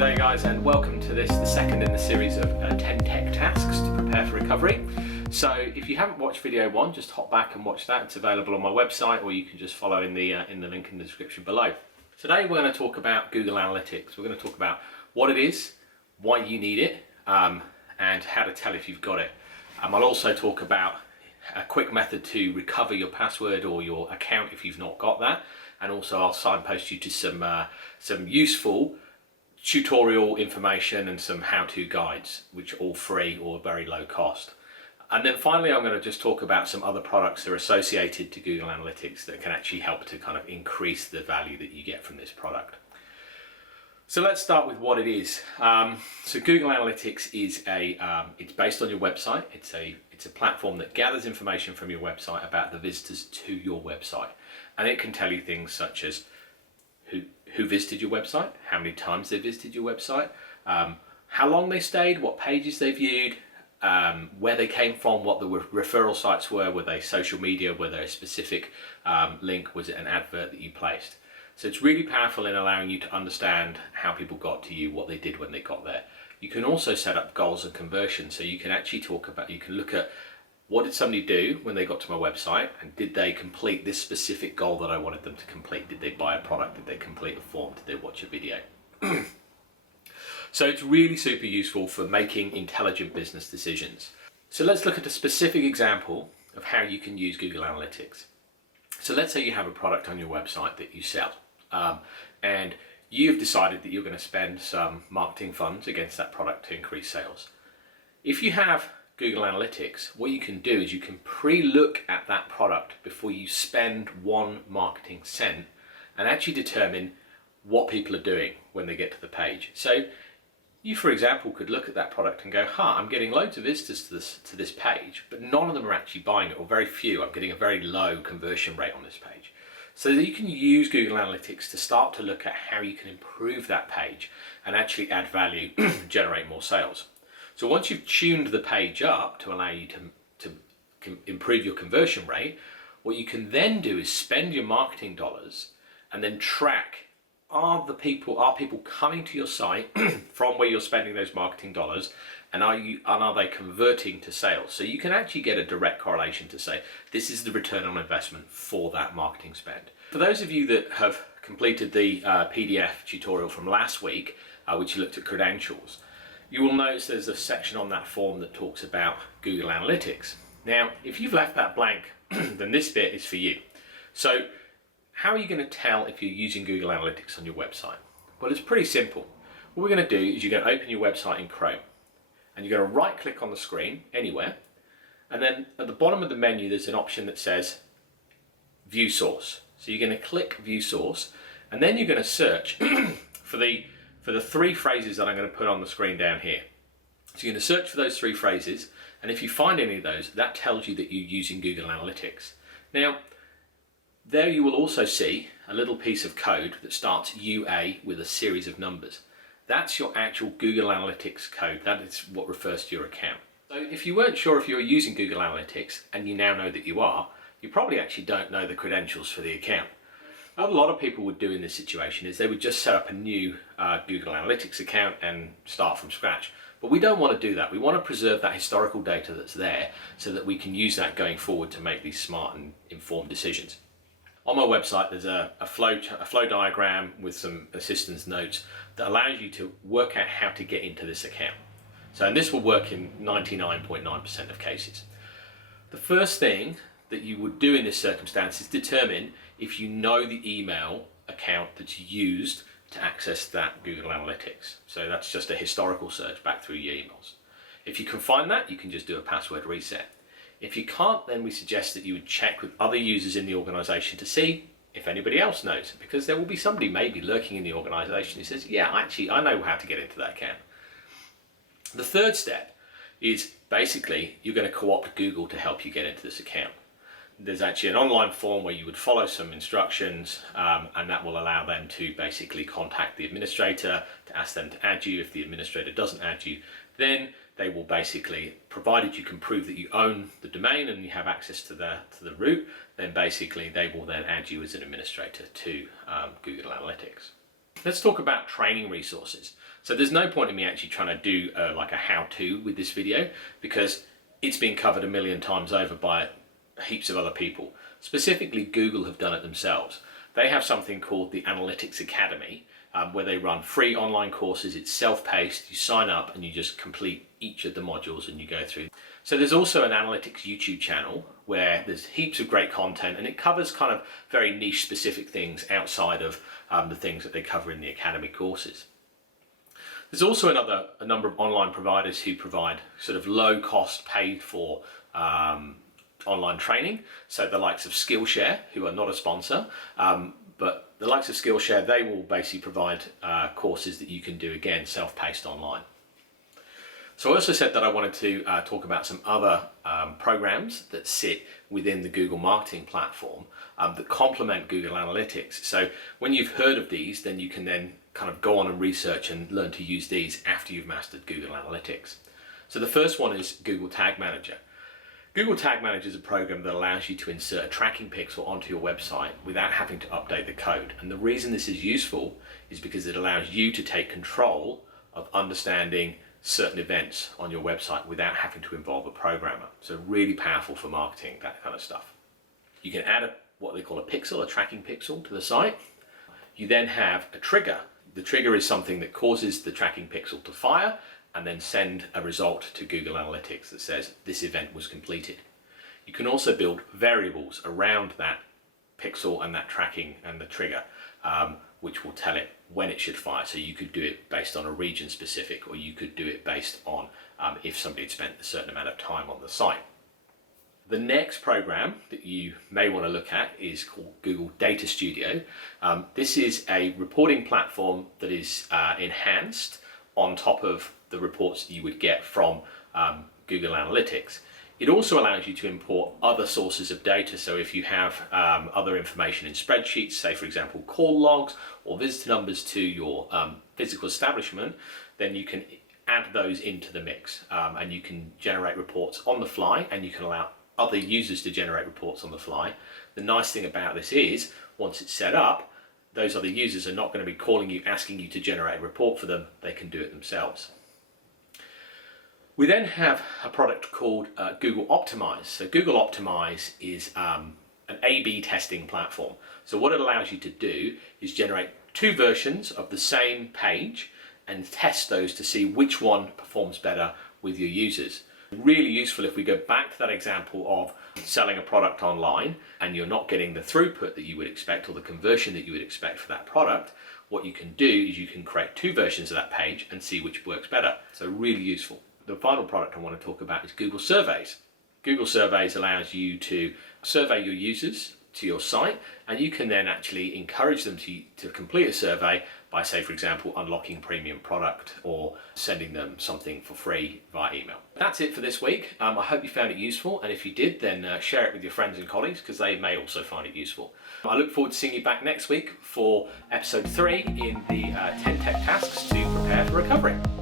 G'day guys, and welcome to the second in the series of 10 tech tasks to prepare for recovery. So if you haven't watched video 1, just hop back and watch that. It's available on my website, or you can just follow in the link in the description below. Today we're going to talk about Google Analytics. We're going to talk about what it is, why you need it, and how to tell if you've got it. I'll also talk about a quick method to recover your password or your account if you've not got that, and also I'll signpost you to some useful tutorial information and some how-to guides, which are all free or very low cost. And then finally I'm going to just talk about some other products that are associated to Google Analytics that can actually help to kind of increase the value that you get from this product. So let's start with what it is. So Google Analytics is it's based on your website. It's a platform that gathers information from your website about the visitors to your website, and it can tell you things such as who visited your website, how many times they visited your website, how long they stayed, what pages they viewed, where they came from, what the referral sites were they social media, were there a specific link, was it an advert that you placed. So it's really powerful in allowing you to understand how people got to you, what they did when they got there. You can also set up goals and conversions, so you can actually you can look at what did somebody do when they got to my website, and did they complete this specific goal that I wanted them to complete? Did they buy a product? Did they complete a form? Did they watch a video? So it's really super useful for making intelligent business decisions. So let's look at a specific example of how you can use Google Analytics. So let's say you have a product on your website that you sell, and you've decided that you're going to spend some marketing funds against that product to increase sales. If you have Google Analytics, what you can do is you can pre-look at that product before you spend one marketing cent and actually determine what people are doing when they get to the page. So you, for example, could look at that product and go, I'm getting loads of visitors to this page, but none of them are actually buying it, or very few. I'm getting a very low conversion rate on this page. So that you can use Google Analytics to start to look at how you can improve that page and actually add value, generate more sales. So once you've tuned the page up to allow you to improve your conversion rate, what you can then do is spend your marketing dollars and then track, are people coming to your site from where you're spending those marketing dollars, and are they converting to sales? So you can actually get a direct correlation to say, this is the return on investment for that marketing spend. For those of you that have completed the PDF tutorial from last week, which looked at credentials, you will notice there's a section on that form that talks about Google Analytics. Now, if you've left that blank, then this bit is for you. So how are you going to tell if you're using Google Analytics on your website? Well, it's pretty simple. What we're going to do is you're going to open your website in Chrome, and you're going to right click on the screen anywhere, and then at the bottom of the menu there's an option that says View Source. So you're going to click View Source, and then you're going to search for the three phrases that I'm going to put on the screen down here. So you're going to search for those three phrases, and if you find any of those, that tells you that you're using Google Analytics. Now, there you will also see a little piece of code that starts UA with a series of numbers. That's your actual Google Analytics code. That is what refers to your account. So if you weren't sure if you were using Google Analytics, and you now know that you are, you probably actually don't know the credentials for the account. What a lot of people would do in this situation is they would just set up a new Google Analytics account and start from scratch. But we don't want to do that. We want to preserve that historical data that's there so that we can use that going forward to make these smart and informed decisions. On my website there's a flow diagram with some assistance notes that allows you to work out how to get into this account. So, and this will work in 99.9% of cases. The first thing that you would do in this circumstance is determine if you know the email account that's used to access that Google Analytics. So that's just a historical search back through your emails. If you can find that, you can just do a password reset. If you can't, then we suggest that you would check with other users in the organization to see if anybody else knows, because there will be somebody maybe lurking in the organization who says, yeah, actually I know how to get into that account. The third step is basically you're going to co-opt Google to help you get into this account. There's actually an online form where you would follow some instructions, and that will allow them to basically contact the administrator to ask them to add you. If the administrator doesn't add you, then they will basically, provided you can prove that you own the domain and you have access to the root, then basically they will then add you as an administrator to Google Analytics. Let's talk about training resources. So there's no point in me actually trying to do like a how-to with this video, because it's been covered a million times over by heaps of other people. Specifically, Google have done it themselves. They have something called the Analytics Academy, where they run free online courses. It's self-paced, you sign up and you just complete each of the modules and you go through. So there's also an analytics YouTube channel where there's heaps of great content, and it covers kind of very niche specific things outside of the things that they cover in the academy courses. There's also a number of online providers who provide sort of low cost paid for online training. So the likes of Skillshare, who are not a sponsor, but the likes of Skillshare, they will basically provide courses that you can do, again, self-paced online. So I also said that I wanted to talk about some other programs that sit within the Google Marketing Platform that complement Google Analytics. So when you've heard of these, then you can then kind of go on and research and learn to use these after you've mastered Google Analytics. So the first one is Google Tag Manager. Google Tag Manager is a program that allows you to insert a tracking pixel onto your website without having to update the code. And the reason this is useful is because it allows you to take control of understanding certain events on your website without having to involve a programmer. So really powerful for marketing, that kind of stuff. You can add what they call a pixel, a tracking pixel, to the site. You then have a trigger. The trigger is something that causes the tracking pixel to fire and then send a result to Google Analytics that says this event was completed. You can also build variables around that pixel and that tracking and the trigger, which will tell it when it should fire. So you could do it based on a region specific, or you could do it based on if somebody had spent a certain amount of time on the site. The next program that you may want to look at is called Google Data Studio. This is a reporting platform that is enhanced on top of the reports that you would get from Google Analytics. It also allows you to import other sources of data. So if you have other information in spreadsheets, say for example call logs or visitor numbers to your physical establishment, then you can add those into the mix, and you can generate reports on the fly, and you can allow other users to generate reports on the fly. The nice thing about this is, once it's set up, those other users are not going to be calling you, asking you to generate a report for them. They can do it themselves. We then have a product called Google Optimize. So Google Optimize is an A/B testing platform. So what it allows you to do is generate two versions of the same page and test those to see which one performs better with your users. Really useful if we go back to that example of selling a product online and you're not getting the throughput that you would expect or the conversion that you would expect for that product. What you can do is you can create two versions of that page and see which works better. So really useful. The final product I want to talk about is Google Surveys. Google Surveys allows you to survey your users to your site, and you can then actually encourage them to complete a survey by, say for example, unlocking premium product or sending them something for free via email. That's it for this week. I hope you found it useful, and if you did, then share it with your friends and colleagues because they may also find it useful. I look forward to seeing you back next week for episode 3 in the 10 Tech Tasks to Prepare for Recovery.